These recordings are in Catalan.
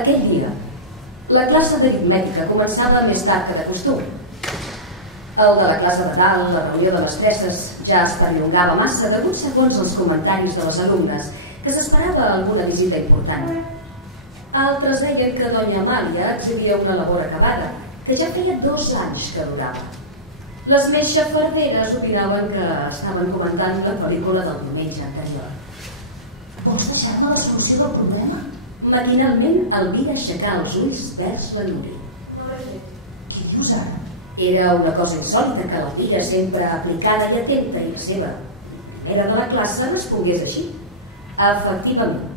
Aquell dia, la classe d'aritmètica començava més tard que de costum. El de la classe de dalt, la reunió de mestresses, ja es perllongava massa degut segons els comentaris de les alumnes, que s'esperava alguna visita important. Altres deien que doña Amàlia exhibia una labor acabada, que ja feia 2 anys que durava. Les més xafarderes opinaven que estaven comentant la pel·lícula del diumenge anterior. Vols deixar-me la solució del problema? Matinalment, Elvira aixecà els ulls vers la Núria. Què dius ara? Era una cosa insòlita que l'Elvira, sempre aplicada i atenta, i la seva primera de la classe, respongués així. Efectivament,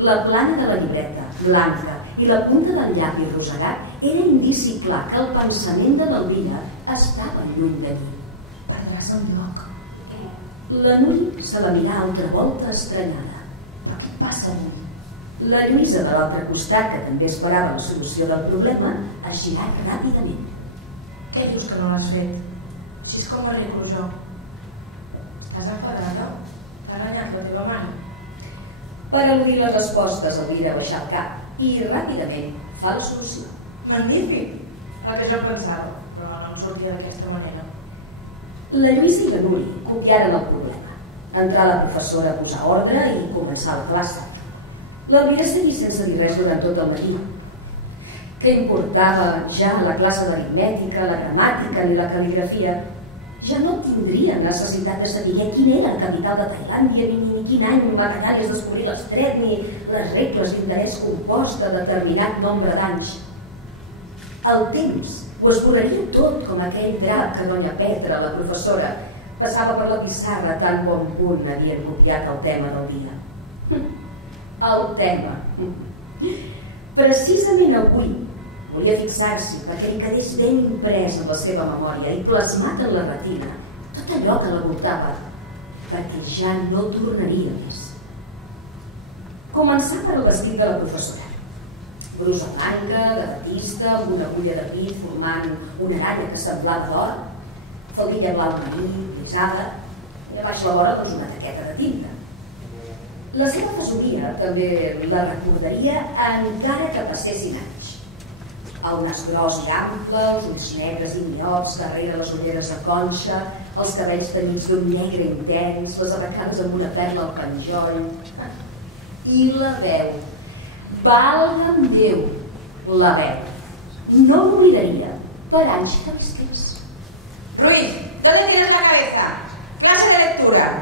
la plana de la llibreta, blanca, i la punta del llavi rosegat era indici clar que el pensament de l'Elvira estava lluny d'allí. Perdràs el lloc. La Núria se la mirà altra volta estranyada. Però què et passa, Núria? La Lluïsa de l'altre costat, que també esperava la solució del problema, es girà ràpidament. Què dius que no l'has fet? Així és com ho arreglo jo. Estàs enfadada? T'ha renyat la teva mare? Per al·ludir les respostes, Elvira baixà el cap i ràpidament fa la solució. Magnífic! El que jo pensava, però no em sortia d'aquesta manera. La Lluïsa i la Núria copiaren el problema. Entrà la professora a posar ordre i començar la classe. L'Elvira seguí sense dir res durant tot el matí. Què importava ja la classe d'aritmètica, la gramàtica ni la cal·ligrafia? Ja no tindria necessitat de saber quin era la capital de Tailàndia, ni quin any Magallanes descobrir l'estret, ni les regles d'interès compost a determinat nombre d'anys. El temps ho esboraria tot, com aquell drap que doña Petra, la professora, passava per la pissarra tan bon punt havien copiat el tema del dia. El tema. Precisament avui volia fixar-s'hi perquè li quedés ben imprès en la seva memòria i plasmat en la retina tot allò que la voltava, perquè ja no tornaria més. Començà per el vestit de la professora. Brusa blanca, de batista, amb una agulla de pit formant una aranya que semblava d'or, faldilla blau marí, grisada, i a baix la vora doncs una taqueta de tinta. La seva fesomia també la recordaria encara que passessin anys. El nas gros i ample, els ulls negres i miops, darrere les ulleres de conxa, els cabells tenyits d'un negre intens, les arracades amb una perla al penjoll. I la veu. Valga'm Déu, la veu. No l'oblidaria per anys que visqués. Ruiz, ¿dónde tienes la cabeza? Clase de lectura.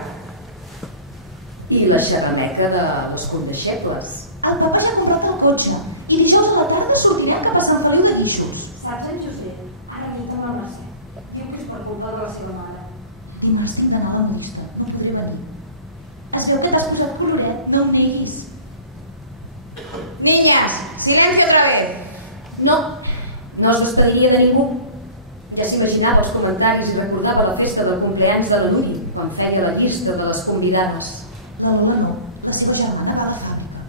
I la xerrameca de les condeixebles. El papa ja ha comprat el cotxe i dijous a la tarda sortirem cap a Sant Feliu de Guíxols. Saps en Josep? Ara nit amb la Mercè. Diu que és per culpa de la seva mare. Dimarts tinc d'anar a la modista, no podré venir. Es veu que t'has posat coloret, no ho neguis. Niñas, silencio otra vez. No es despediria de ningú. Ja s'imaginava els comentaris i recordava la festa del compleanys de la Núria, quan feia la llista de les convidades. La Lola no, la seva germana va a la fàbrica.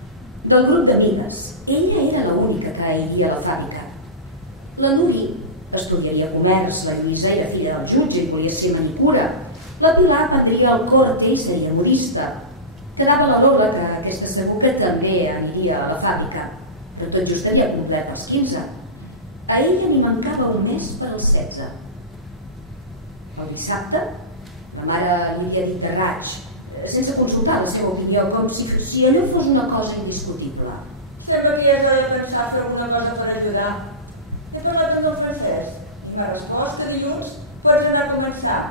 Del grup d'amigues, ella era l'única que iria a la fàbrica. La Núria estudiaria comerç, la Lluïsa era filla del jutge i volia ser manicura. La Pilar aprendria el corte i seria modista. Quedava la Lola, que aquesta segur que també aniria a la fàbrica, però tot just havia complet els 15. A ella n'hi mancava un mes per als 16. El dissabte, la mare li havia dit de raig, sense consultar la seva opinió, com si allò fos una cosa indiscutible. Sembla que ja és hora de pensar a fer alguna cosa per ajudar. He parlat amb el Francesc i m'ha respost que dilluns pots anar a començar.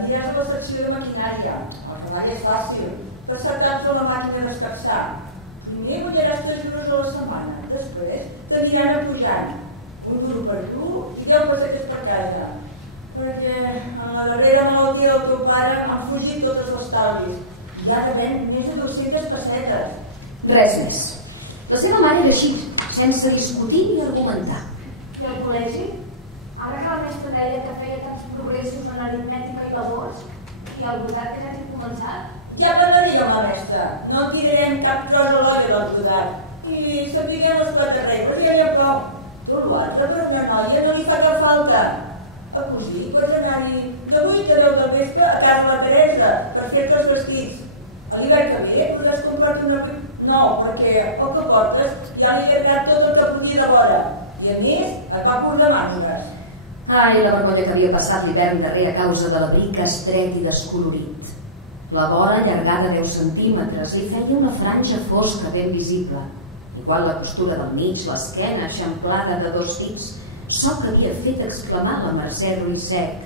Aniràs a la secció de maquinària. El treball és fàcil. Passar tants a la màquina d'escapçar. Primer guanyaràs 3 euros a la setmana. Després t'aniran apujant. 1 duro per tu i 10 pessetes per casa. Perquè en la darrera malaltia del teu pare han fugit tots els estalvis. I ara ven més de 200 pessetes. Res més. La seva mare era així, sense discutir ni argumentar. I al col·legi? Ara que la mestra deia que feia tants progressos en aritmètica i labors, i el brodat que ja tinc començat? Ja parlaré jo amb la mestra. No tirarem cap tros a l'olla del brodat. I sapiguem les 4 regles, ja n'hi ha prou. Tu l'altre per una noia no li fa cap falta. A cosir pots anar-hi de 8 a 10 del vespre a casa la Teresa per fer-te els vestits. A l'hivern que ve podràs comprar-te un abric nou, perquè el que portes ja li he allargat tot el que podia de vora. I a més, et va curt de mànigues. Ai, la vergonya que havia passat l'hivern darrer a causa de l'abric estret i descolorit. La vora, allargada 10 centímetres, li feia una franja fosca ben visible. Igual la costura del mig, l'esquena eixamplada de 2 dits, so que havia fet exclamar la Mercè Ruissec.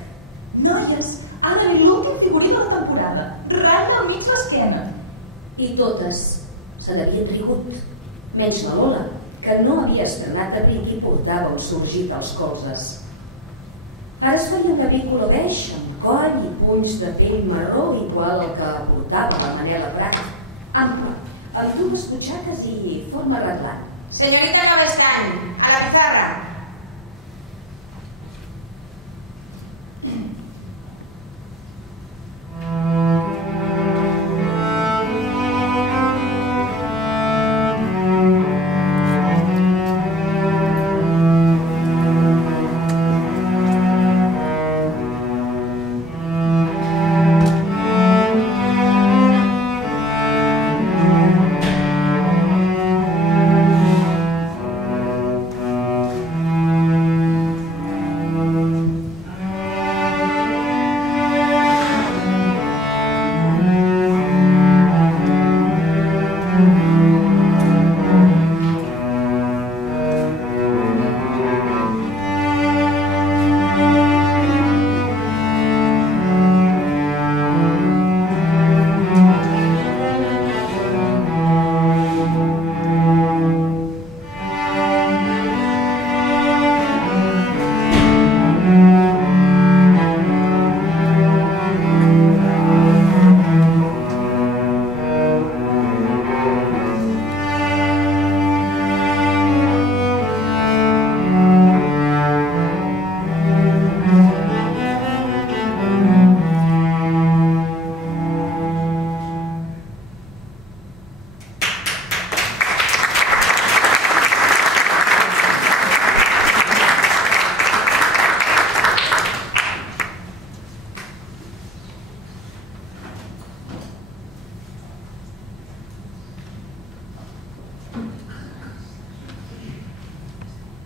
Noies, ha d'haver l'últim figurí de la temporada. Ratlla al mig l'esquena. I totes se n'havien rigut, menys la Lola, que no havia estrenat abric i portava un sorgit als colzes. Ara es feia un abric color beix, amb coll i punys de pell marró igual al que portava la Manela Prat, ample, amb 2 butxaques i forma reglant. Señorita Cabestany, a la pizarra.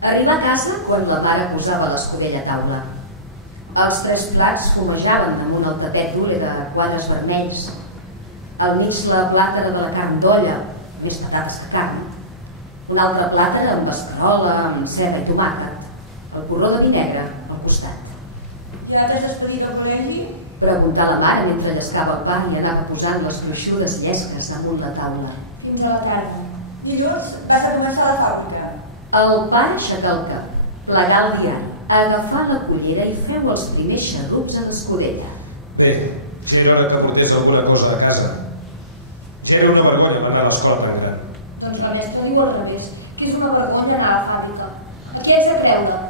Arribà a casa quan la mare posava l'escudella a taula. Els 3 plats fumejaven damunt el tapet d'hule de quadres vermells. Al mig la plàtera de la carn d'olla, més patates que carn. Una altra plàtera amb escarola, amb ceba i tomàquet. El porró de vi negre al costat. Ja t'has despedit del col·legi? Preguntà la mare mentre llescava el pa i anava posant les gruixudes llesques damunt la taula. Fins a la tarda. Dilluns vas a començar a la fàbrica. El pare aixecà el cap, plegà el diari, agafà la cullera i feu els primers xarrups a l'escudella. Bé, ja era hora que portés alguna cosa a casa. Ja era una vergonya anar a l'escola tan gran. Doncs la mestra diu al revés, que és una vergonya anar a la fàbrica. A què haig de creure?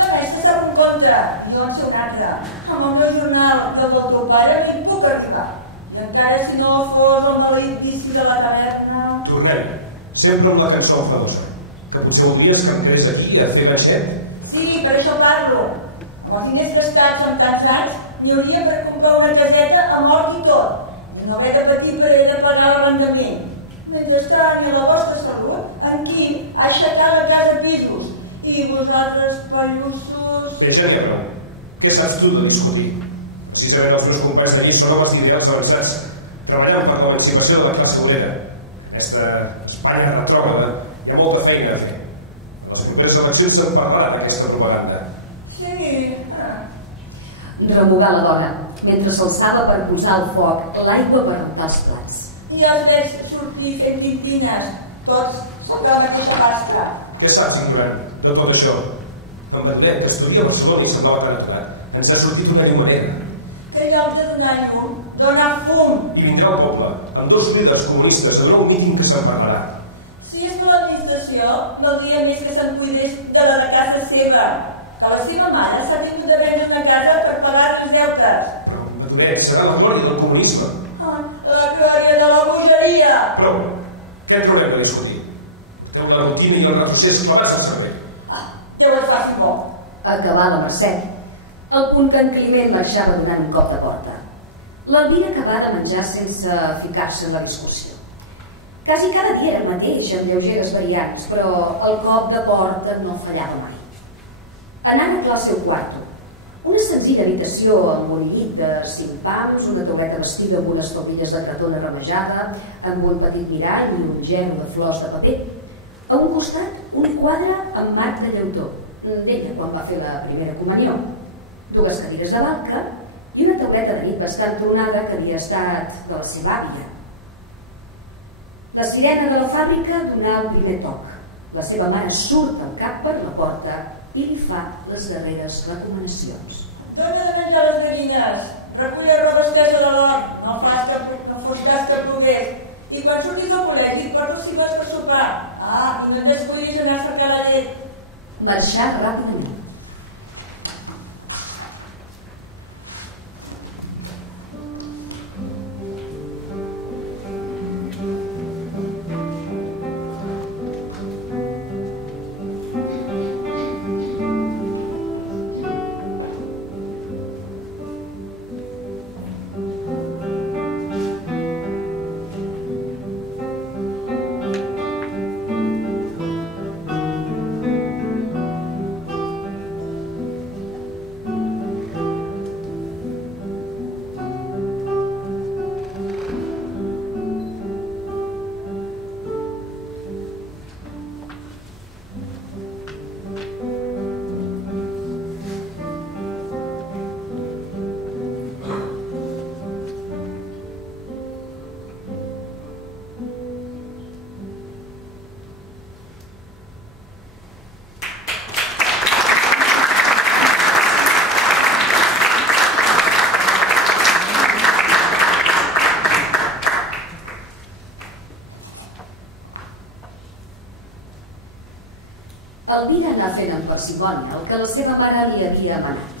La mestra sap un conte, jo en sé un altre. Amb el meu jornal i el del teu pare m'hi puc arribar. I encara si no fos el maleït vici de la taverna... Tornem, sempre amb la cançó enfadosa. Que potser voldries que em quedés aquí a fer baixet? Sí, per això parlo. Amb els diners gastats en tants anys, n'hi hauria per comprar una caseta a mort i tot. I no haver de patir per haver de pagar l'arrendament. Mentrestant, i a la vostra salut, en Quim ha aixecat la casa a pisos. I vosaltres, pallussos... Bé, ja n'hi ha prou. Què saps tu de discutir? Precisament els meus companys d'allí són homes ideals avançats, treballant per l'emancipació de la classe obrera. Aquesta Espanya retrògrada hi ha molta feina a fer. A les properes eleccions se'n parlarà d'aquesta propaganda. Sí. Remugà la dona, mentre s'alçava per posar al foc l'aigua per rentar els plats. I els veig sortir fent pintines, tots són de la mateixa pasta. Què saps, ignorant, de tot això? En Bedolet, que estudia a Barcelona i semblava tan aturat, ens ha sortit una llumenera. Que en lloc de donar llum, dona fum. I vindrà al poble, amb 2 líders comunistes, a donar un míting que se'n parlarà. Si és per l'administració, valdria més que se'n cuidés de la de casa seva. Que la seva mare s'ha tingut de vendre una casa per pagar-li els deutes. Però, Bedolet, serà la glòria del comunisme. La glòria de la bogeria. Prou, què en traurem de discutir? Porteu la rutina i el retrocés clavats al cervell. Déu et faci bo. Acabà la Mercè, al punt que en Climent marxava donant un cop de porta. L'Elvira acabava de menjar sense ficar-se en la discussió. Quasi cada dia era el mateix, amb lleugeres variants, però el cop de porta no fallava mai. Anant al seu quarto, una senzilla habitació amb un llit de 5 pams, una tauleta vestida amb unes faldilles de cratona remejada, amb un petit mirall i un gel de flors de paper. A un costat, un quadre amb marc de llautó, d'ella quan va fer la primera comunió, 2 cadires de balca i una tauleta de nit bastant tronada que havia estat de la seva àvia. La sirena de la fàbrica donà el primer toc. La seva mare surt al cap per la porta i li fa les darreres recomanacions. Dóna de menjar les gallines, recull la roba estesa de l'hort, no fos cas que plogués, i quan surtis al col·legi et porto cibes per sopar. I no et descuidis anar a cercar la llet. Marxar ràpidament. Elvira anà fent amb parsimònia el que la seva mare li havia manat.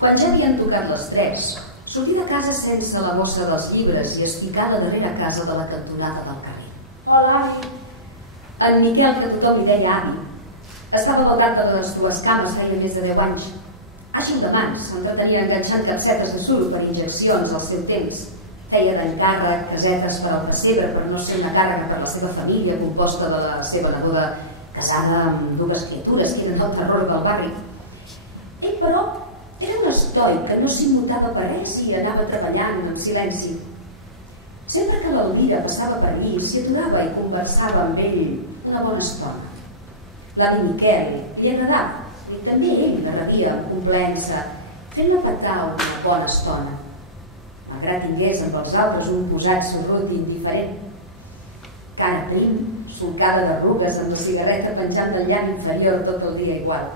Quan ja havien tocat les 3, sortí de casa sense la bossa dels llibres i es ficà a la darrera casa de la cantonada del carrer. Hola, avi. En Miquel, que tothom li deia avi, estava baldat de les 2 cames feia més de 10 anys. Àgil de mans, s'entretenia enganxant capsetes de suro per injeccions al seu temps. Feia d'encàrrec casetes per al pessebre per no ser una càrrega per la seva família, composta de la seva neboda casada amb 2 criatures que eren el terror del barri. Ell, però, era un estoic que no s'immutava per res i anava treballant en silenci. Sempre que l'Elvira passava per allí, s'hi aturava i conversava amb ell una bona estona. L'avi Miquel li agradava i també ell la rebia amb complaença, fent-la petar una bona estona. Malgrat tingués amb els altres un posat sorrut i indiferent. Cara prim, solcada d'arrugues amb la cigarreta penjant del llavi inferior tot el dia igual.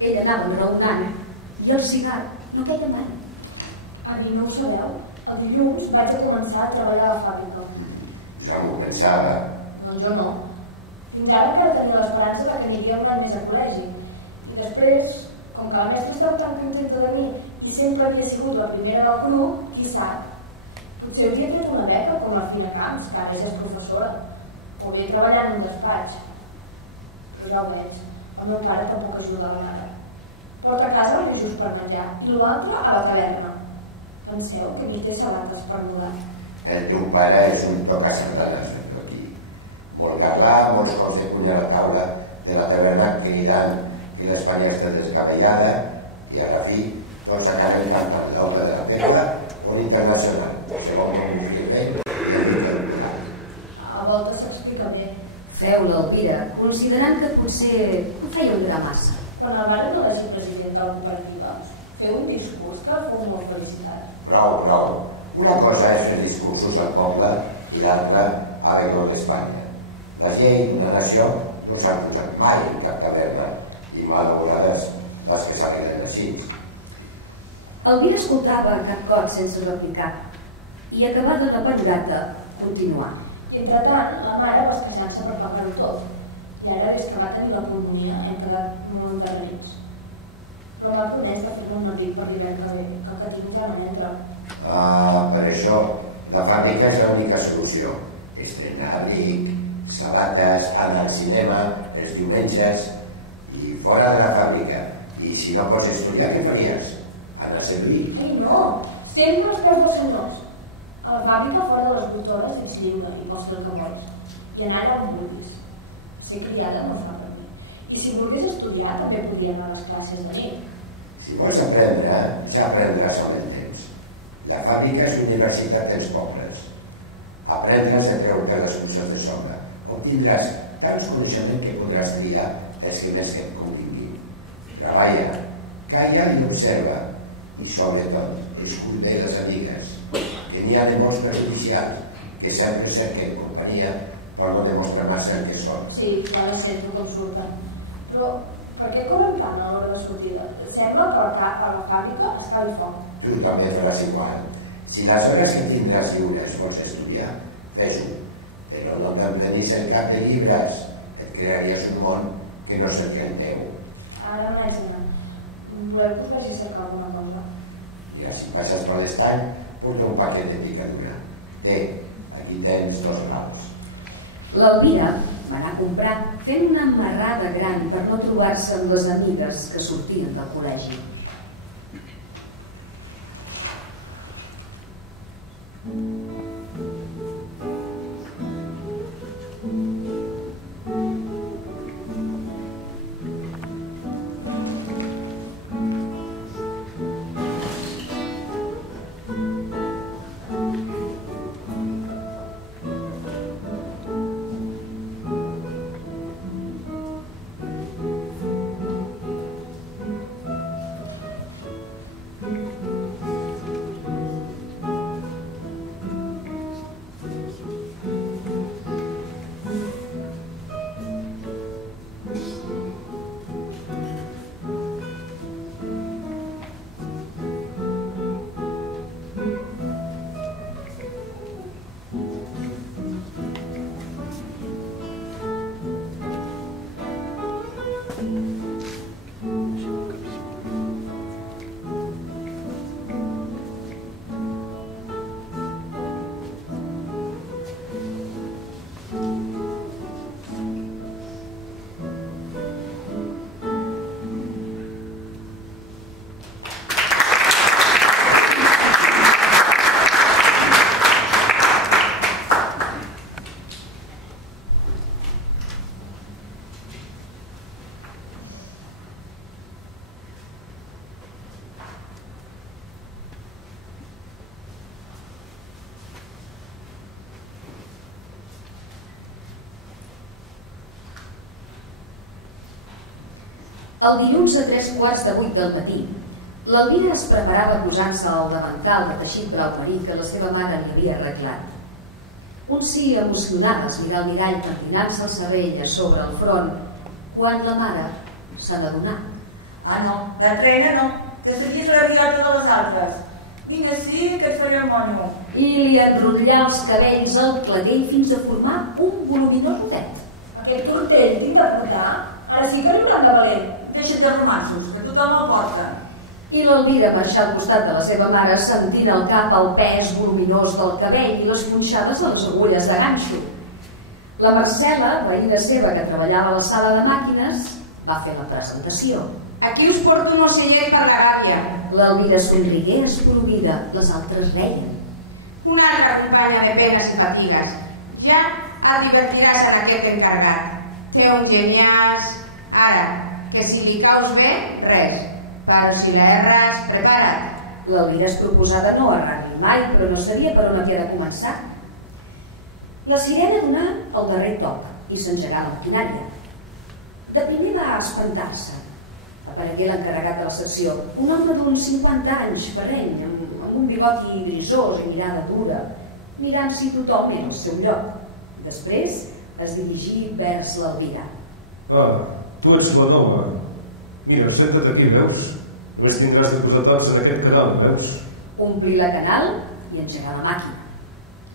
Ell anava enraonant i el cigar no queia mai. Avi, no ho sabeu? El dilluns vaig a començar a treballar a la fàbrica. Ja m'ho pensava. Doncs jo no. Fins ara encara tenia l'esperança que aniria un any més a col·legi. I després, com que la mestra estava tan contenta de mi i sempre havia sigut la primera del grup, qui sap? Potser hauria tret una beca com la Fina Camps, que ara ja és professora, o bé treballant en un despatx. Però ja ho veig, el meu pare tampoc ajuda a la mare. Porta a casa el just per menjar i l'altre a la taverna. Penseu que ni té sabates per mudar. El teu pare és un toca-sardanes de Clotí. Molt garlà, molts cops de puny a la taula de la taverna cridant i l'Espanya està descabellada i a la fi tots acaben cantant l'obra de la Pegua o l'internacional, segons un nivell i el litoral. A voltes s'explica bé. Feu l'Elvira, considerant que potser ho feia un gra massa. Quan el varen elegir president de la cooperativa, feu un discurs que el fou molt felicitat. Prou, prou. Una cosa és fer discursos al poble i l'altra a l'Egor d'Espanya. Les lleis d'una nació no s'han posat mai en cap taverna i maldaurades les que s'arreglen així. Elvira escoltava cap cot sense replicar i acabada la panorata continuà. I entretant, la mare basquejant-se per pagar-ho tot. I ara, des que va tenir la pulmonia, hem quedat molt endarrerits. Però m'ha promès de fer-me un abric per l'hivern que ve, que el que tinc ja no entra. Per això la fàbrica és l'única solució. Estrenar abric, sabates, anar al cinema, els diumenges i fora de la fàbrica. I si no pots estudiar, què faries? Anar a servir? Ei, no! Sempre els peus dels senyors. A la fàbrica, fora de les botores, ets lliure i pots fer el que vols. I anar allà on vulguis. Ser criada no es fa per mi. I si volgués estudiar, també podria anar a les classes de nit. Si vols aprendre, ja aprendràs amb el temps. La fàbrica és universitat dels pobles. Aprendràs a treure les coses de sobre. Obtindràs tants coneixements que podràs triar els que més et convinguin. Treballa, calla i observa. I sobretot, escolta les amigues, que n'hi ha de molts perjudicials, que sempre cerquen companyia per no demostrar massa el que són. Sí, ara sento com surten. Però per què corren tant a l'hora de sortida? Sembla que a la fàbrica es cali foc. Tu també faràs igual. Si les hores que tindràs lliures vols estudiar, fes-ho. Però no t'emplenis el cap de llibres. Et crearies un món que no seria el teu. Ara m'haig d'anar. Voleu que us vagi a cercar alguna cosa? Mira, si passes per l'estany, porta un paquet de picadura. Té, aquí tens 2 graus. L'Elvira va anar a comprar fent una amarrada gran per no trobar-se amb les amigues que sortien del col·legi. El dilluns a 7:45 del matí, l'Elvira es preparava posant-se el davantal de teixit blau marí que la seva mare li havia arreglat. Un sí emocionada es mira al mirall pentinant-se el cervell a sobre el front, quan la mare se n'adonà. Ah, no, la trena no, que seguís la riota de les altres. Vinga, sí, que et faré el monyo. I li enrotllà els cabells al clatell fins a formar un voluminós rodet. Aquest tortell tinc de portar? Ara sí que li hauran de valent. Deixa't de romanços, que tothom el porta. I l'Elvira marxà al costat de la seva mare sentint al cap el pes voluminós del cabell i les punxades de les agulles de ganxo. La Marcela, veïna seva que treballava a la sala de màquines, va fer la presentació. Aquí us porto un ocellet per la gàbia. L'Elvira somrigué esporuguida, les altres reien. Una altra companya de penes i fatigues. Ja et divertiràs en aquest encarregat. Té un geniàs. Ara, que si li caus bé, res. Però si la erres, prepara't. L'Elvira es proposava no errar-li mai, però no sabia per on havia de començar. La sirena donà el darrer toc i s'engegà la maquinària. De primer va espantar-se. Aparegué l'encarregat de la secció, un home d'uns 50 anys, ferreny, amb un bigoti grisós i mirada dura, mirant si tothom era al seu lloc. Després es dirigí vers l'Elvira. Ah, tu ets la nova. Mira, senta't aquí, veus? Només tindràs de posar tots en aquest canal, veus? Omplir la canal i engegar la màquina.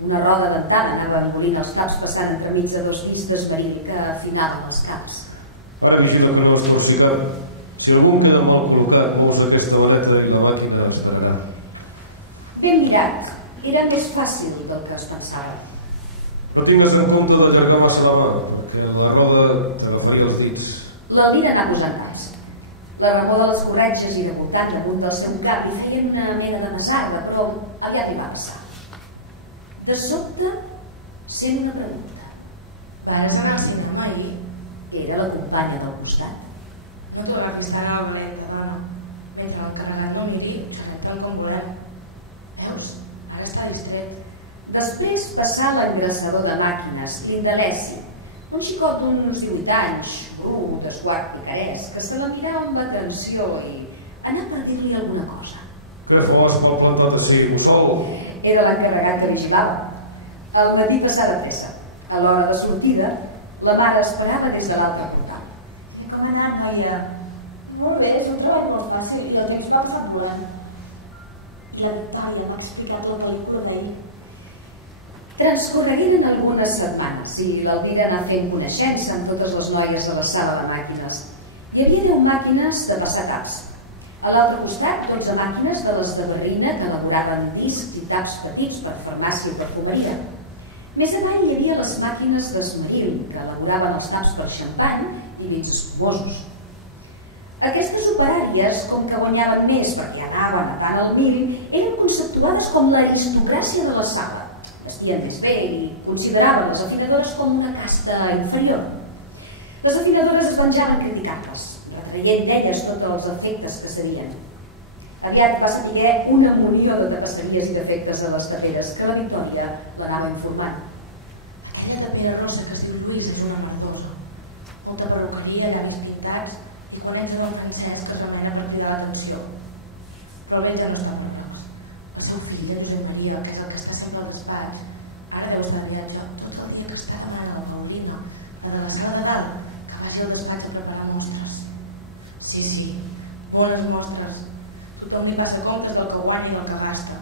Una roda dentada anava engolint els caps passant entremig de 2 vistes maril que afinaven els caps. Ara vigila que no esforci cap. Si algú queda mal col·locat, mous aquesta maneta i la màquina es pararà. Ben mirat, era més fàcil del que es pensava. No tingues en compte d'allargar massa la mà, que la roda t'agafaria els dits. L'Elvira anà posant pas. La remor de les corretges i de voltant damunt del seu cap li feien una mena de masarda, però aviat li va passar. De sobte, sent una pregunta. Vas anar al cinema ahir? Era la companya del costat. No t'ho va cristar a la valenta, dona. Mentre l'encarregat no miri, xerrem tant com volem. Veus? Ara està distret. Després passà l'engraçador de màquines, l'Indelesi, un xicot d'uns 18 anys, bru, desguard picarès, que se la mirava amb atenció i anà per dir-li alguna cosa. Què fos, m'ha plantat així, mussol? Era l'encarregat que vigilava. El matí passà de pressa. A l'hora de sortida, la mare esperava des de l'altre portal. I com ha anat, noia? Molt bé, és un treball molt fàcil i el temps va passar volant. I la Victòria m'ha explicat la pel·lícula d'ahir. Transcorregueren algunes setmanes i l'Alvira anà fent coneixença amb totes les noies de la sala de màquines. Hi havia 10 màquines de passar taps. A l'altre costat, 12 màquines de les de barrina que elaboraven discs i taps petits per farmàcia i perfumeria. Més avall hi havia les màquines d'esmeril, que elaboraven els taps per xampany i vins espumosos. Aquestes operàries, com que guanyaven més perquè anaven a tant al mil, eren conceptuades com l'aristocràcia de la sala. Vestien més bé i consideraven les afinadores com una casta inferior. Les afinadores es venjaven criticant-les, retraient d'elles tots els efectes que sabien. Aviat va saber una munió de tapasseries i defectes a les taperes que la Victòria l'anava informant. Aquella tapera rossa que es diu Lluís és una merdosa. Molta perruqueria, llavis pintats, i quan entra el Francesc es remena per cridar l'atenció. Però ell ja no està per llocs. El seu fill, en Josep Maria, que és el que està sempre al despatx, ara deu estar de viatge tot el dia que està demanant a la Paulina, la de la sala de dalt, que vagi al despatx a preparar mostres. Sí, bones mostres. Tothom li passa comptes del que guanya i del que gasta.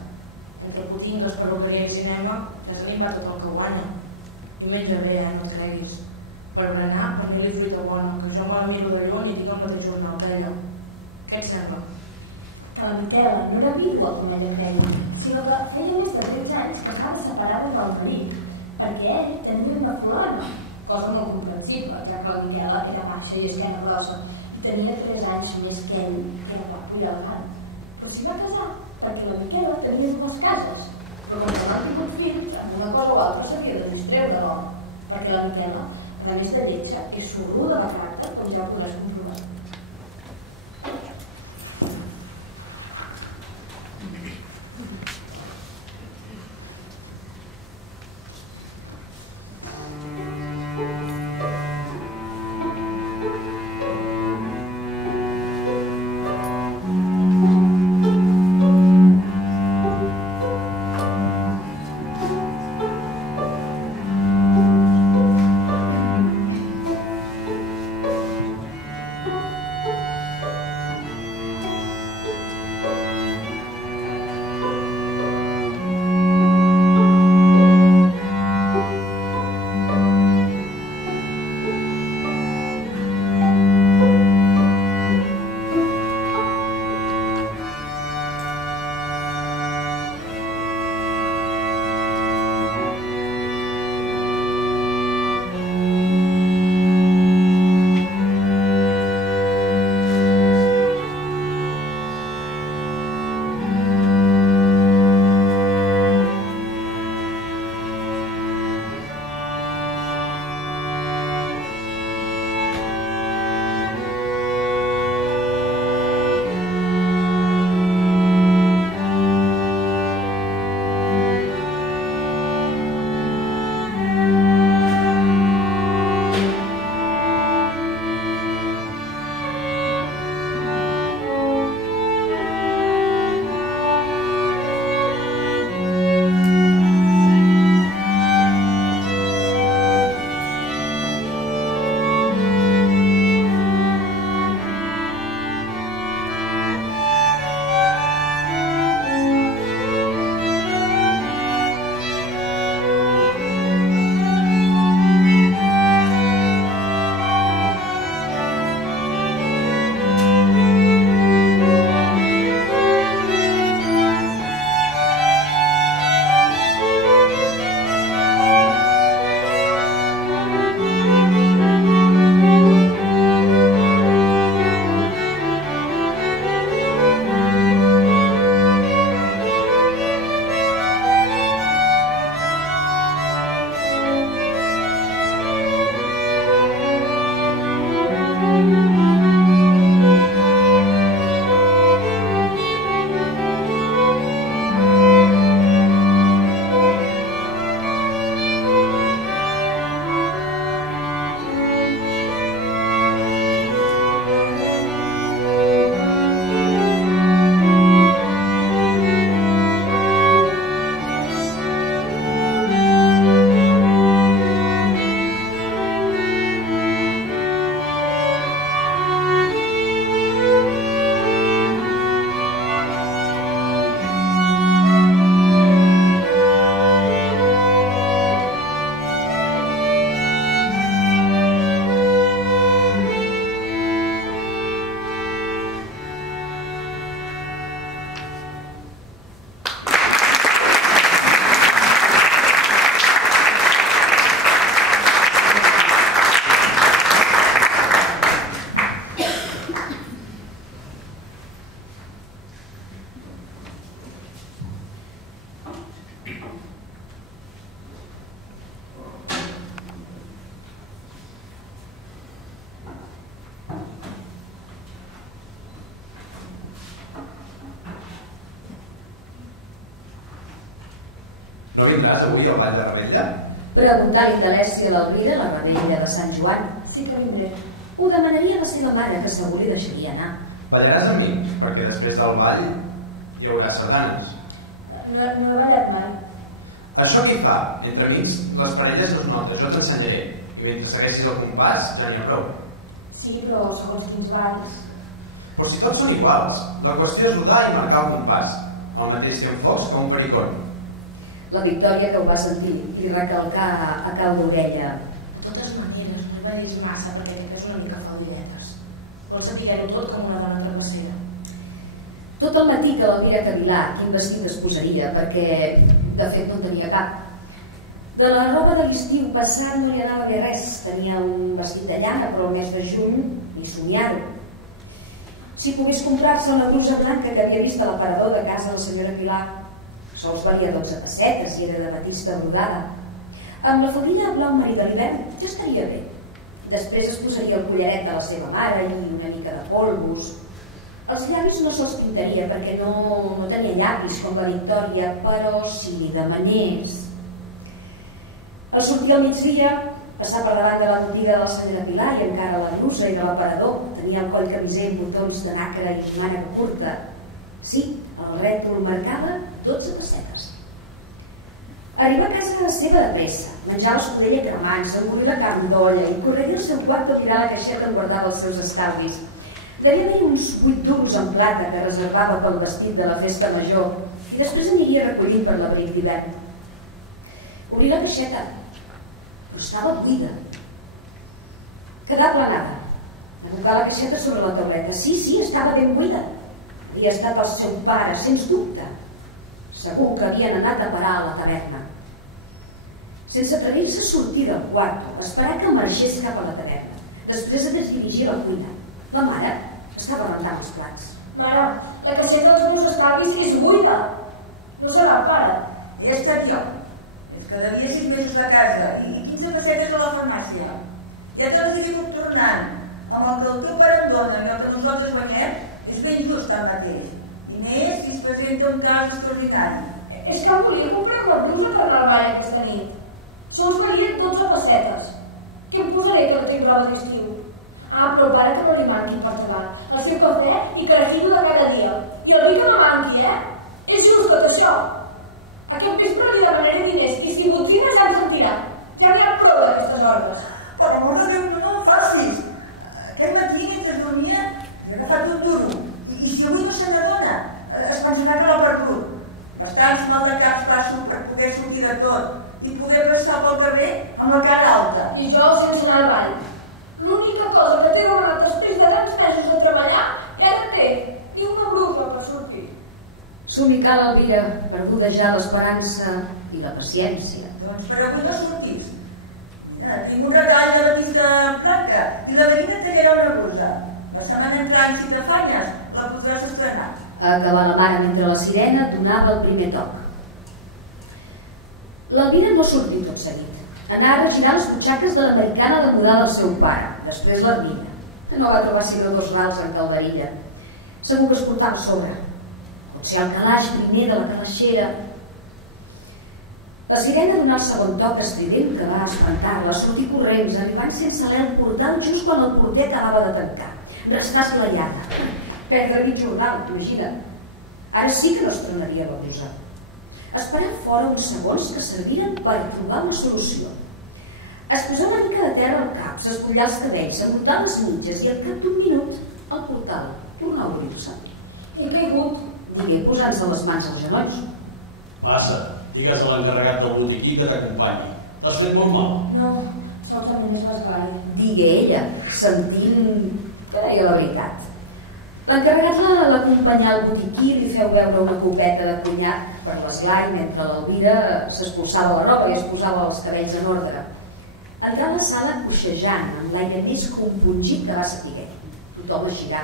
Entre putingues, perruqueria i cinema, ja se li va tot el que guanya. I menja bé, no et creguis. Per berenar, pernil i fruita bona, que jo me la miro de lluny i tinc el mateix jornal que ella. Què et sembla? Que la Miquela no era vídua com ella creia, sinó que feia més de 13 anys que estava separada del marit, perquè ell tenia una fulana, cosa molt comprensible, ja que la Miquela era baixa i esquena grossa, i tenia 3 anys més que ell, que era guapo i elegant. Però s'hi va casar, perquè la Miquela tenia 2 cases, però com que no han tingut fills, amb una cosa o altra s'havia de distreure l'home, perquè la Miquela, a més de lletja, és sorruda de caràcter, com ja podràs comprovar. No vindràs avui al ball de Rebella? Preguntar-li a l'Alèssia a l'Elvira la rebella de Sant Joan. Sí que vindré. Ho demanaria a la seva mare, que segur li deixaria anar. Ballaràs amb mi, perquè després del ball hi haurà sardanes. No he ballat mai. Això què hi fa? Entre amics, les parelles no es nota, jo t'ensenyaré. I mentre segueixis el compàs, ja n'hi ha prou. Sí, però segons quins balls. Però si tots són iguals, la qüestió és rodar i marcar el compàs. El mateix temps que un pericón. La Victòria, que ho va sentir, li recalcà a cau d'orella. De totes maneres, no hi badis massa perquè aquest és una mica faldiretes. Vols saber-ho tot com una dona travessera. Tot el matí que l'Elvira cavilà quin vestit es posaria, perquè de fet no en tenia cap. De la roba de l'estiu passat no li anava bé res. Tenia un vestit de llana, però el mes de juny ni somiar-ho. Si pogués comprar-se una blusa blanca que havia vist a l'aparador de casa de la senyora Pilar, sols valia 12 pessetes i era de batista brodada. Amb la faldilla blau marí de l'hivern ja estaria bé. Després es posaria el collaret de la seva mare i una mica de polvos. Els llavis no se'ls pintaria perquè no tenia llapis com la Victòria, però si li demanés... Al sortir al migdia, passar per davant de la botiga de la senyora Pilar i encara la blusa i de l'aparador. Tenia el coll camiser amb botons de nàquera i mànega curta. Sí, el rètol marcava 12 pessetes. Arribar a casa seva de pressa, menjar l'escudella cremant, s'engolir la carn d'olla i correguir al seu quart a tirar la caixeta on guardava els seus estalvis. Devia haver uns 8 duros en plata que reservava pel vestit de la festa major i després aniria recollint per l'abric d'hivern. Obrir la caixeta, però estava buida. Quedà aplanada. Abocar la caixeta sobre la tauleta. Sí, estava ben buida. Havia estat el seu pare, sens dubte. Segur que havien anat a parar a la taverna. Sense atrevir-se a sortir del quarto, esperar que marxés cap a la taverna. Després es dirigia a la cuina. La mare estava rentant els plats. Mare, la caixeta dels meus estalvis és buida. No serà el pare. He estat jo. És que devia 6 mesos a casa i 15 pessetes a la farmàcia. Ja te les he vingut tornant. Amb el que el teu pare em dona i el que nosaltres guanyem, és ben just el mateix. I més si es presenta un cas extraordinari. És que em volia comprar una blusa per anar al ball aquesta nit. Sols valia 12 pessetes. Què em posaré que no tinc roba d'estiu? Però el pare que no li manqui per tabar. El seu cafè i carajillo de cada dia. I el vi que me manqui, És just tot això. Aquest vespre li demanaré diners i si botzina ja en sentirà. Ja n'hi ha prou d'aquestes ordres. Per amor de Déu, no em facis. Aquest matí, mentre dormia, he agafat un duro. I si avui no se n'adona, es pensarà que l'ha perdut. Bastants mal de caps passo per poder sortir de tot i poder passar pel carrer amb la cara alta. I jo sense anar al ball. L'única cosa que t'he demanat després de tants mesos de treballar i ara té ni una brusa per sortir. Somicà l'Elvira, perduda ja l'esperança i la paciència. Doncs per avui no sortís. Tinc un retall de batista blanca i la veïna tallarà una brusa. La setmana entrant, si t'afanyes, la podràs estrenar. Acabà la mare mentre la sirena donava el primer toc. L'Elvira no sortí tot seguit. Anà a regirar les butxaques de l'americana de mudar del seu pare, després l'Hermina, que no va trobar sinó 2 rals en calderilla. Segur que es portava a sobre. Pot ser el calaix primer de la calaixera. La sirena donà el segon toc estrident que va espantar-la, sortir corrents, arribant sense alè al portal just quan el porter acabava de tancar. Restà esglaiada. Perdre mig jornal, imagina't. Ara sí que no estrenaria la brusa. Esperar fora uns segons que serviren per trobar una solució. Es posà una mica de terra al cap, s'espotllar els cabells, s'amuntar les mitges i al cap d'un minut el portal tornà a obrir-se. He caigut, Digué posant-se les mans als genolls. Passa, digues a l'encarregat del botiquí que t'acompanyi. T'has fet molt mal? No, solament és l'esglai. Digué ella, sentint que deia la veritat. L'encarregat l'acompanyà al botiquí i li feu veure una copeta de conyac per l'esglai mentre l'Elvira s'expulsava la roba i es posava els cabells en ordre. Entrà a la sala coixejant, amb l'aire més compungit que va saber. Tothom es girà.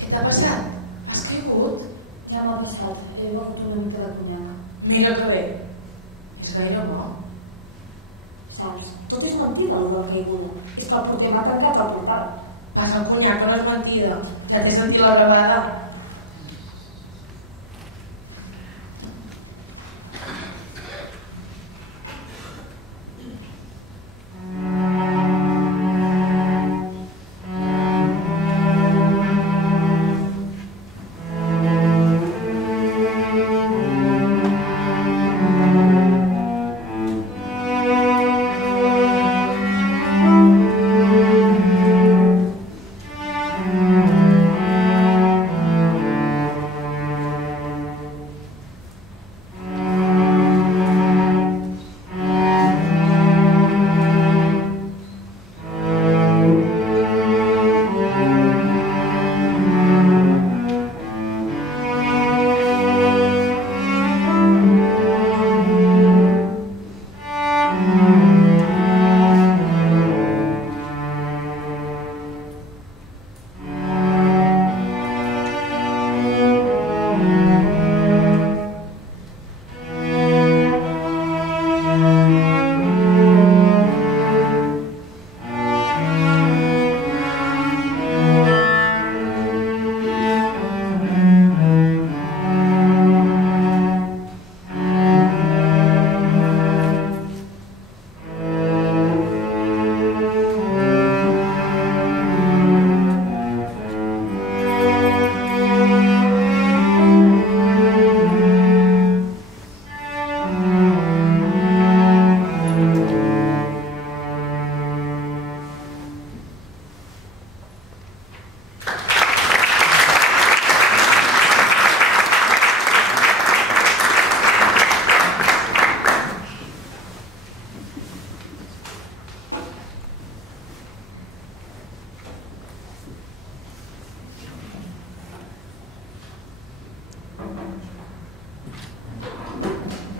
Què t'ha passat? Has caigut? Ja m'ha passat, he begut una mica de conyac. Mira que bé. És gaire bo. Saps, tot és mentida, l'olor caiguda. És que el porter m'ha tancat el portal. Passa el conyac, que no és mentida. Ja t'he sentit la bravada.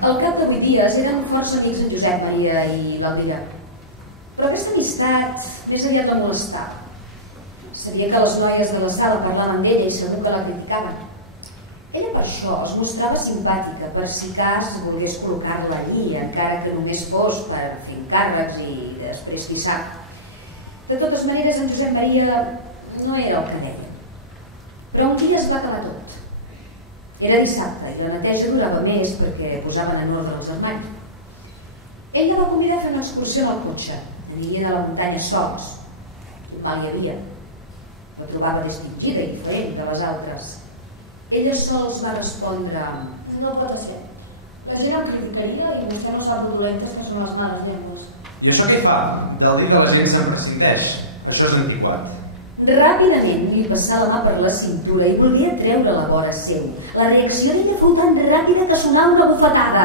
Al cap de 8 dies eren força amics en Josep Maria i l'Elvira. Però aquesta amistat més aviat la molestava. Sabia que les noies de la sala parlaven d'ella i segur que la criticaven. Ella per això es mostrava simpàtica, per si cas volgués col·locar-la allí, encara que només fos per fer encàrrecs i després qui sap. De totes maneres, en Josep Maria no era el que deia. Però un dia es va acabar tot. Era dissabte i la neteja durava més perquè posaven en ordre els armaris. Ell la va convidar a fer una excursió amb el cotxe. Anirien a la muntanya sols. Total hi havia. La trobava distingida i diferent de les altres. Ella sols va respondre: No pot ser. La gent em criticaria i vostè no sap lo dolentes que són les males llengües. I això què fa? Del dir que la gent se'n prescindeix. Això és antiquat. Ràpidament li passà la mà per la cintura i volia treure-la vora seu. La reacció d'ella fou tan ràpida que sonava una bufetada,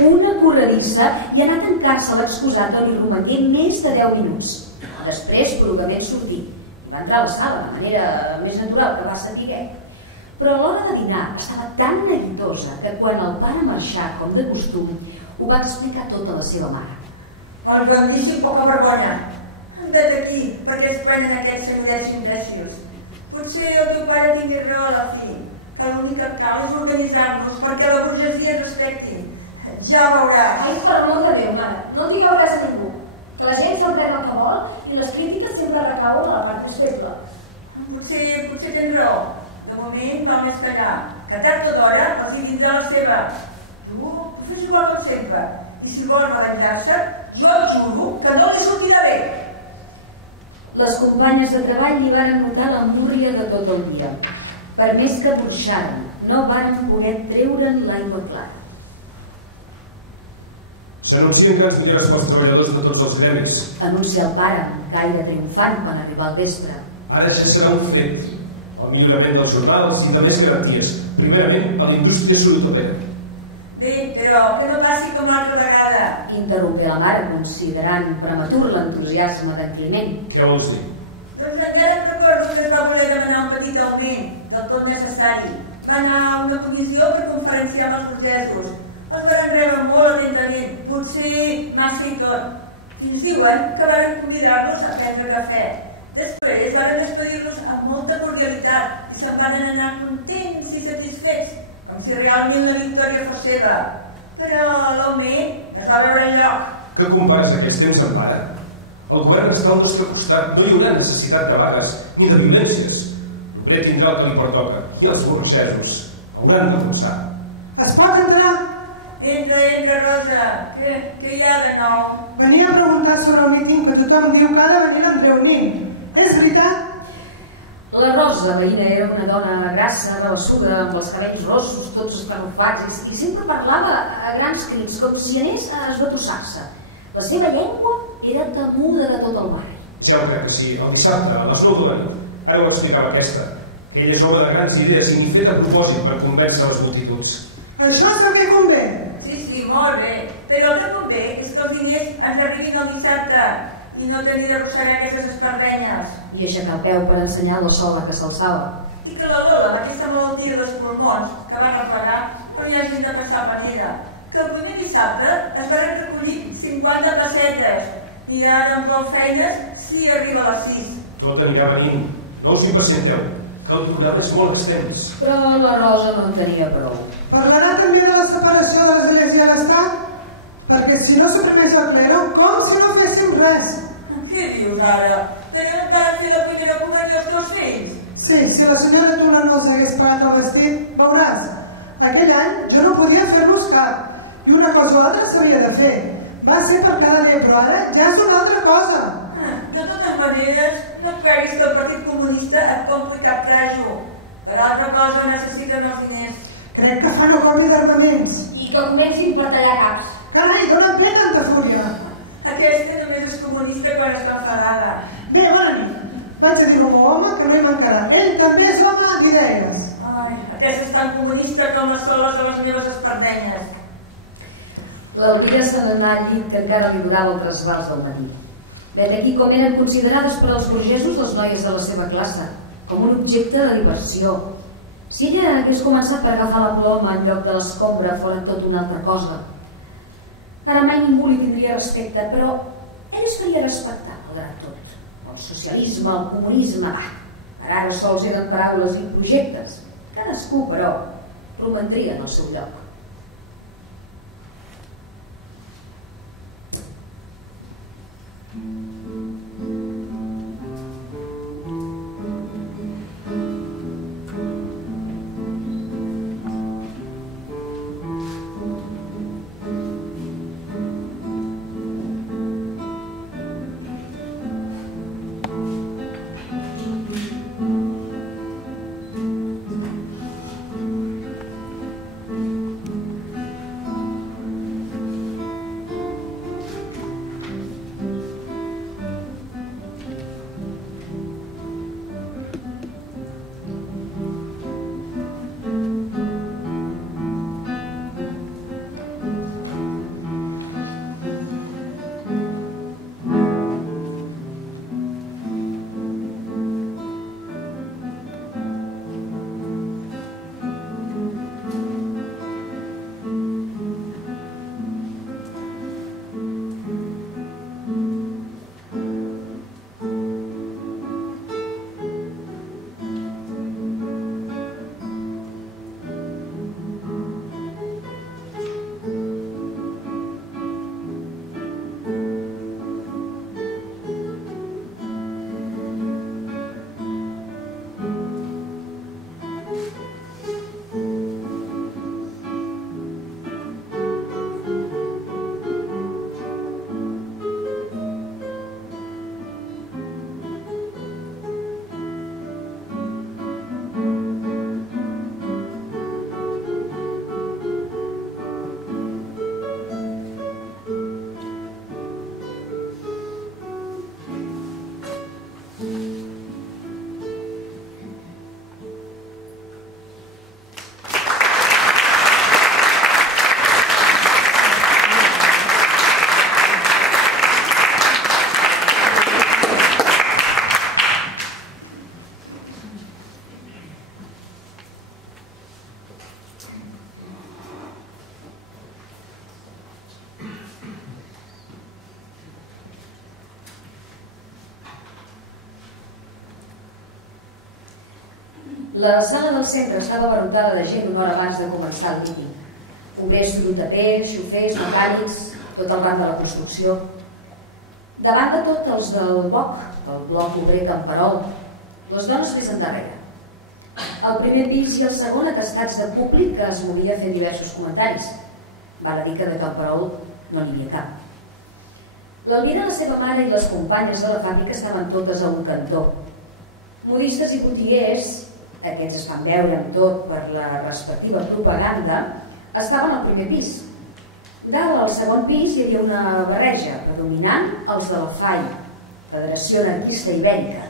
una corredissa, i anà a tancar-se a l'excusatori i romangué més de 10 minuts. Després, prudament sortí. Va entrar a la sala de manera més natural que va saber. Però a l'hora de dinar estava tan neguitosa que quan el pare marxà, com de costum, ho va explicar tot a la seva mare. El grandíssim poca vergonya. Vet aquí, perquè es prenen aquests senyorets imbècils. Potser el teu pare tingui raó a la fi, que l'únic que cal és organitzar-nos perquè la burgesia ens respecti. Ja veuràs. Ai, per amor de Déu, mare, no digueu res a ningú. Que la gent se'n pren el que vol i les crítiques sempre recauen a la part més feble. Potser tens raó. De moment val més callar, que tard o d'hora els hi vindrà la seva. Tu fes igual com sempre. I si vols revenjar-se, jo et juro que no li sortirà bé. Les companyes de treball li varen notar la múrria de tot el dia. Per més que burxaren, no varen poder treure'n l'aigua clara. S'anuncien grans millores pels treballadors de tots els gremis. Anuncia el pare, gaire triomfant quan arriba al vespre. Ara ja serà un fet. El millorament dels jornals i de més garanties. Primerament, a la indústria sorotopera. Bé, però que no passi com l'altra vegada. Interrompé la mare, considerant prematur l'entusiasme d'en Climent. Què vols dir? Doncs encara em recordo que es va voler demanar un petit augment, del tot necessari. Va anar a una comissió per conferenciar amb els burgesos. Els varen rebre molt atentament, potser massa i tot. Fins diuen que varen convidar-los a prendre cafè. Després varen despedir-los amb molta cordialitat i se'n van anar contents i satisfets, com si realment la victòria fos seva. Però l'augment es va veure enlloc. Que compares aquests temps amb ara? El govern està al nostre costat, no hi haurà necessitat de vagues ni de violències. L'obrer tindrà el que li pertoca i els burgesos hauran de pensar. Es pot entrar? Entra, Rosa. Què hi ha de nou? Venia a preguntar sobre el míting que tothom diu que ha de venir l'Andreu Nin. És veritat? La Rosa, veïna, era una dona grassa, rabassuda, amb els cabells rossos, tots escarnofats, i sempre parlava a grans crits, com si anés a esbatussar-se. La seva llengua era temuda de tot el barri. Ja ho crec que sí. El dissabte, a les 9 de la nit, ara ho explicava aquesta, que ell és home de grans idees i ni fet a propòsit per convèncer les multituds. Això és el que convé. Sí, molt bé. Però el que convé és que els diners ens arribin el dissabte i no tenir d'arrossegar aquestes espardenyes. I aixecar el peu per ensenyar la sola que s'alçava. I que la Lola, amb aquesta malaltia dels pulmons que va replegar, no hi hagin de passar panera. Que el primer dissabte es van recollir 50 pessetes i ara amb prou feines sí arriba a les 6. Tot anirà venint. No us impacienteu, que el programa és molt extens. Però la Rosa no en tenia prou. Parlarà també de la separació de l'Església i l'Estat? Perquè si no suprimeix el clero, com si no féssim res? Què dius ara? Teniu encara fer la primera comunió als teus fills? Sí, si la senyora Tula no els hagués pagat el vestit, veuràs. Aquell any jo no podia fer-los cap. I una cosa o altra s'havia de fer. Va ser per cada dia, però ara ja és una altra cosa. De totes maneres, no et creguis que el Partit Comunista et compri cap trajo. Per altra cosa necessiten els diners. Crec que fan acordi d'armaments. I que comencin per tallar caps. Carai, d'on ve tanta fúria? Aquesta només és comunista quan està enfadada. Bé, bona nit. Vaig a dir al meu home que no hi mancarà. Ell també és home d'idees. Ai, aquesta és tan comunista com les soles de les meves espardenyes. L'Elvira se n'anà al llit que encara li durava el trasbals del matí. Vet aquí com eren considerades per als burgesos les noies de la seva classe, com un objecte de diversió. Si ella hagués començat per agafar la ploma en lloc de l'escombra, fora tot una altra cosa. Ara mai ningú li tindria respecte, però ell es faria respectar, malgrat tot. El socialisme, el comunisme, ara sols eren paraules i projectes. Cadascú, però, romandria en el seu lloc. La sala del centre estava abarrotada de gent una hora abans de començar el míting. Obrers sorotapers, xofers, mecànics, tot el ram de la construcció. Davant de tot els del BOC, el Bloc Obrer Camperol, les dones més endarrere. Al primer pis i al segon atestats de públic que es movia fent diversos comentaris. Val a dir que de Camperol no n'hi havia cap. L'Elvira, la seva mare i les companyes de la fàbrica estaven totes a un cantó. Modistes i botiguers, aquests es fan veure amb tot per la respectiva propaganda, estaven al primer pis. Dalt al segon pis hi havia una barreja, predominant els de la FAI, Federació Anarquista Ibèrica.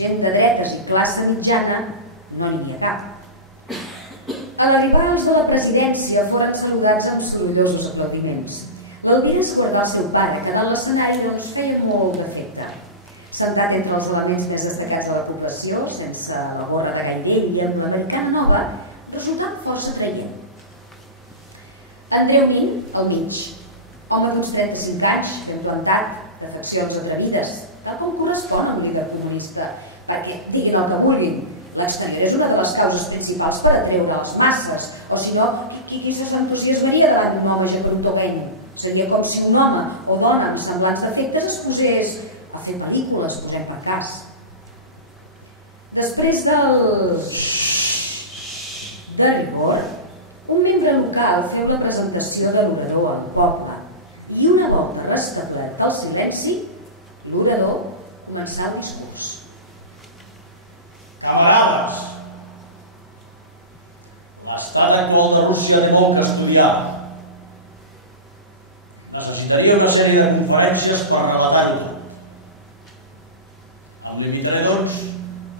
Gent de dretes i classe mitjana no n'hi havia cap. A l'arribar els de la presidència foren saludats amb sorollosos aplaudiments. L'Elvira es guardà el seu pare, que dalt l'escenari doncs feia molt d'efecte. Sentat entre els elements més destacats de la població, sense la gorra de gairell i amb l'americana nova, resultant força atraient. Andreu Nin, al mig, home d'uns 35 anys, ben plantat, de faccions atrevides, tal com correspon a un líder comunista, perquè diguin el que vulguin, l'exterior és una de les causes principals per atreure les masses, o si no, qui s'entusiasmaria davant d'un home jacarotogueny? Seria com si un home o dona amb semblants defectes es posés a fer pel·lícules, posem per cas. Després de rigor, un membre local feu la presentació de l'orador al poble i una volta restablert el silenci, l'orador començà el discurs. Camarades, l'estat actual de Rússia té molt que estudiar. Necessitaria una sèrie de conferències per relatar-ho tot. Em limitaré, doncs,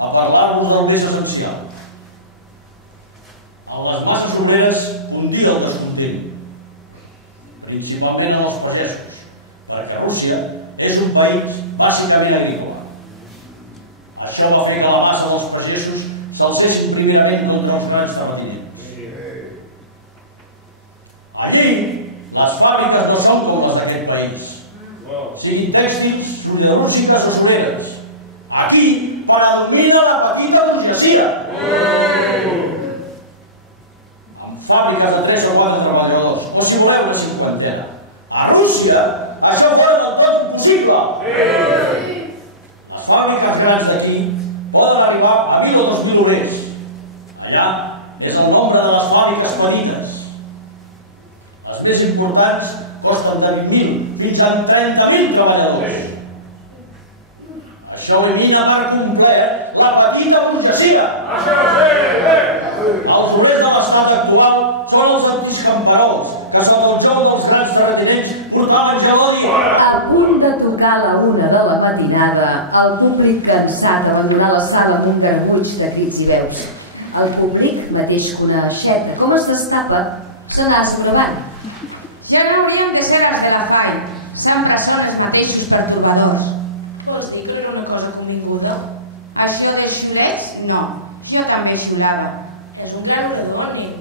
a parlar-vos del més essencial. En les masses obreres pundia el descontent, principalment en els pagesos, perquè Rússia és un país bàsicament agrícola. Això va fer que la massa dels pagesos s'alcessin primerament contra els grans terratinents. Allí, Les fàbriques no són com les d'aquest país, siguin tèxtils, siderúrgiques o sureres. Aquí predomina la petita burgesia. Amb fàbriques de 3 o 4 treballadors, o si voleu una 50. A Rússia això fora del tot impossible. Les fàbriques grans d'aquí poden arribar a 1.000 o 2.000 obrers. Allà és el nombre de les fàbriques petites. Les més importants costen de 20.000 fins a 30.000 treballadors. Això elimina per complet la petita burgesia. Els obrers de l'estat actual són els antics camperols que sota el jou dels grans terratinents portaven geló dient. A punt de tocar la 1 de la matinada, el públic cansat abandonà la sala amb un garbuix de crits i veus. El públic, mateix que una aixeta, com es destapa, s'anà esbravant. Ja no hauríem de ser els de la FAI. Sempre són els mateixos pertorbadors. Vols dir que no era una cosa convinguda? Això de xulets, no. Jo també xulava. És un gran orador, Nick.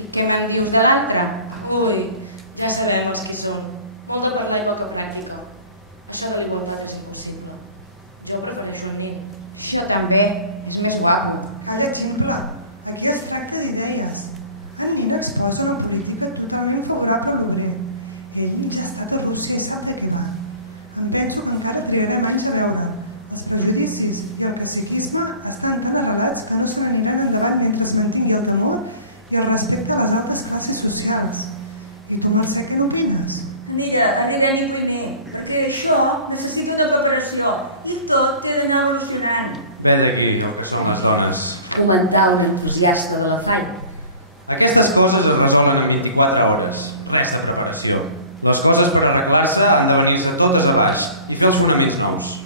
I què me'n dius de l'altre? Ui, ja sabem els qui són. Molt de parlar i poca pràctica. Això de l'igualtat és impossible. Jo prefereixo el Nick. Jo també. És més guapo. Calla, ximple. Aquí es tracta d'idees. En Nin exposa una política totalment favorable a l'obrer, que ell ja ha estat a Rússia i sap de què va. Em penso que encara triarem anys a veure. Els prejudicis i el caciquisme estan tan arrelats que no se n'aniran endavant mentre es mantingui el temor i el respecte a les altres classes socials. I tu, Mercè, què n'opines? Mira, arribem-hi primer, perquè això necessita una preparació i tot té d'anar evolucionant. Ve d'aquí el que són les dones. Comentà un entusiasta de la FAI. Aquestes coses es resolen en 24 hores. Res de preparació. Les coses per arreglar-se han de venir-se totes a baix i fer els fonaments nous.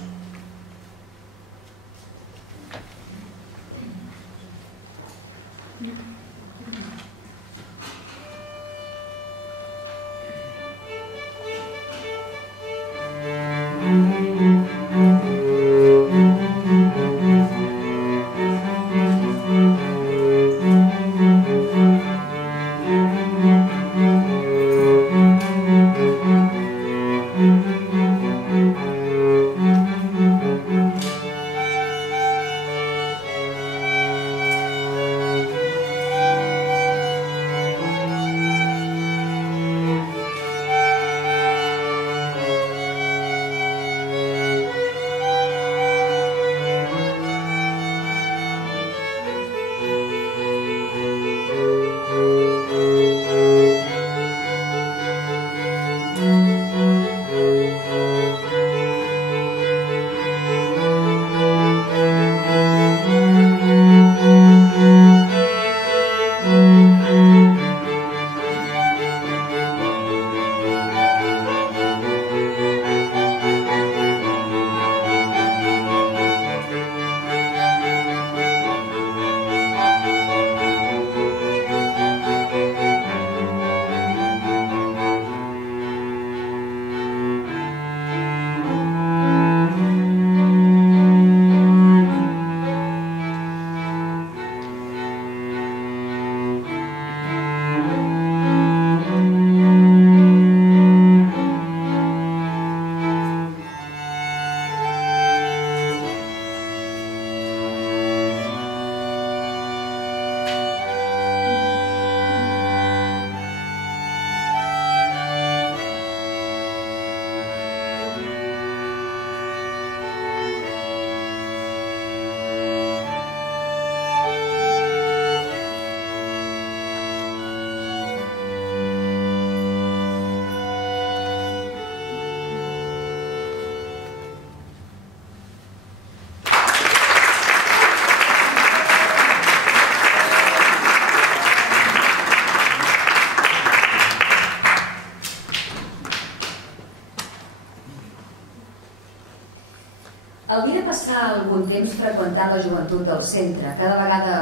Elvira passà algun temps freqüentant la joventut del centre, cada vegada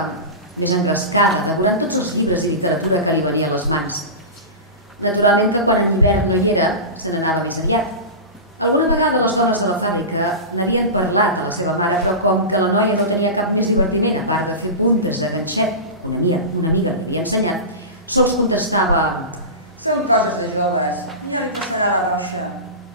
més engrescada, devorant tots els llibres i literatura que li venia a les mans. Naturalment que quan en hivern no hi era, se n'anava més aviat. Alguna vegada les dones de la fàbrica n'havien parlat a la seva mare, però com que la noia no tenia cap més divertiment, a part de fer puntes de ganxet, una amiga li havia ensenyat, sols contestava: Són coses de joves, ja li passarà la roxa.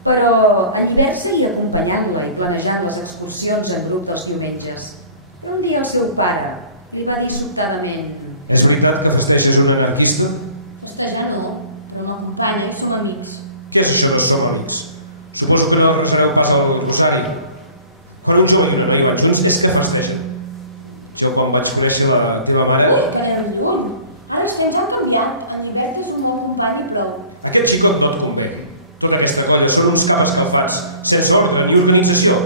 Però en Llibert seguia acompanyant-la i planejant les excursions en grup dels diumenges. Però un dia el seu pare li va dir sobtadament: És veritat que festeixes un anarquista? Festejar no, però m'acompanya i som amics. Què és això de som amics? Suposo que no reserveu pas al rosari. Quan un jove i una noia van junts és que festegen. Jo quan vaig conèixer la teva mare... Ui, que anem lluny. Ara els temps han canviat. En Llibert és un bon company i prou. Aquest xicot no et convé. Tota aquesta colla són uns cabres calfats, sense ordre ni organització.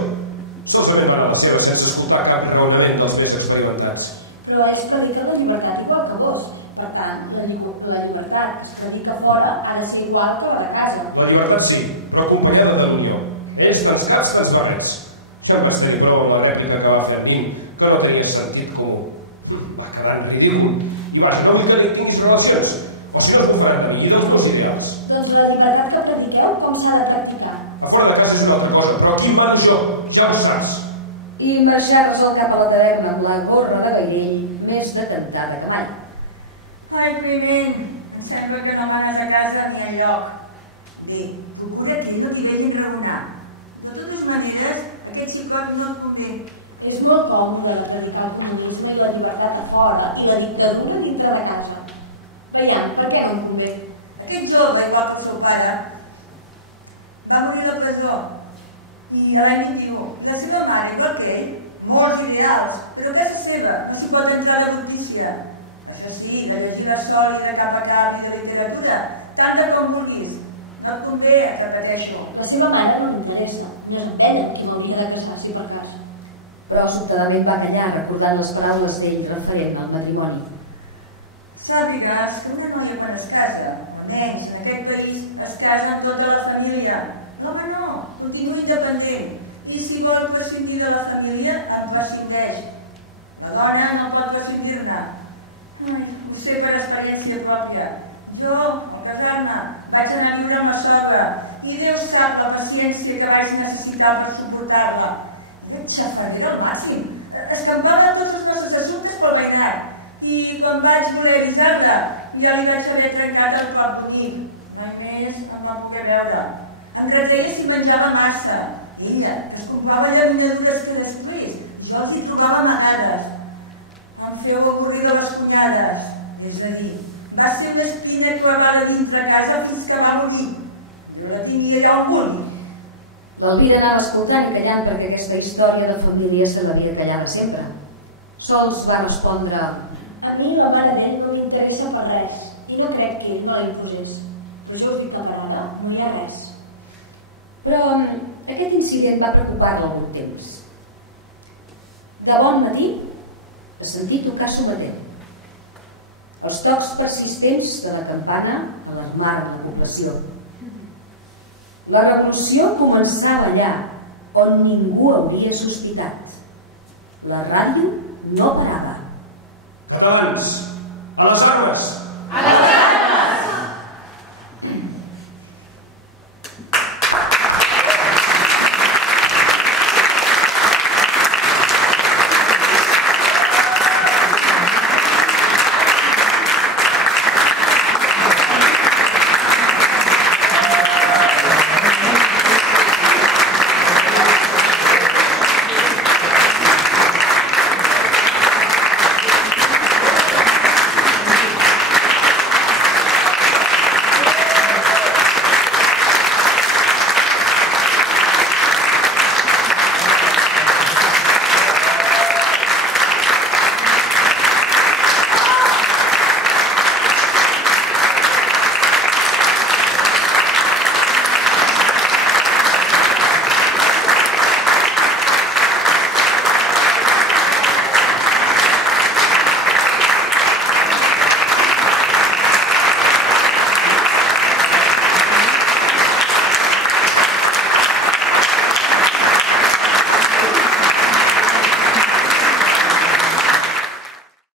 Solament van a la seva sense escoltar cap raonament dels més experimentats. Però ells prediquen la llibertat igual que vos. Per tant, la llibertat es predica fora ha de ser igual que la de casa. La llibertat sí, però acompanyada de l'unió. Ells tants caps, tants barrets. Ja em vaig tenir prou amb la rèplica que va fer amb Nim, que no tenia sentit comú. Va quedar en ridícul. I vaja, no vull que ni tinguis relacions, o si no es bufaran de mi i dels meus ideals. Doncs la llibertat que prediqueu, com s'ha de practicar? A fora de casa és una altra cosa, però aquí mano jo, ja ho saps. I marxar resol cap a la taverna amb la gorra de vairell més decantada que mai. Ai, Climent, em sembla que no manes a casa ni enlloc. Bé, procura que ell no t'hi vegi enraonar. De totes maneres, aquest xicot no et convé. És molt còmode predicar el comunisme i la llibertat a fora i la dictadura dintre de casa. Veiem, per què no em convé? Aquest jove, igual que el seu pare, va morir a la presó. I a l'any 21. La seva mare, igual que ell, molts ideals, però a casa seva no s'hi pot entrar a la brutícia. Això sí, de llegir la Sol i de cap a cap i de literatura, tanta com vulguis. No et convé, et repeteixo. La seva mare no m'interessa. No és amb ella qui m'hauria de casar, si per cas. Però sobtadament va callar, recordant les paraules d'ell referent al matrimoni. Sàpigues que una noia quan es casa, o menys en aquest país, es casa amb tota la família. L'home no, continua independent. I si vol prescindir de la família, en prescindeix. La dona no pot prescindir-ne. Ho sé per experiència pròpia. Jo, al casar-me, vaig anar a viure amb la sogra i Déu sap la paciència que vaig necessitar per suportar-la. Era xafardera al màxim. Escampava tots els nostres assumptes pel veïnat i quan vaig voler avisar-la ja li vaig haver trencat el cor bonic. Mai més em va poder veure. Em reteia si menjava massa. Ella, que es comprava llaminadures que després jo els hi trobava amagades. Em feu avorrir de les cunyades. És a dir, va ser una espina clavada dintre casa fins que va morir. Jo la tenia allà on vulgui. L'Elvira anava escoltant i callant perquè aquesta història de família se l'havia callada sempre. Sols va respondre: A mi la mare d'ell no m'interessa per res i no crec que ell me la imposés. Però jo us dic que per ara no hi ha res. Però aquest incident va preocupar-la algun temps. De bon matí es sentí tocar sometent. Els tocs persistents de la campana alarmaren la població. La revolució començava allà on ningú hauria sospitat. La ràdio no parava. Catalans, a les armes!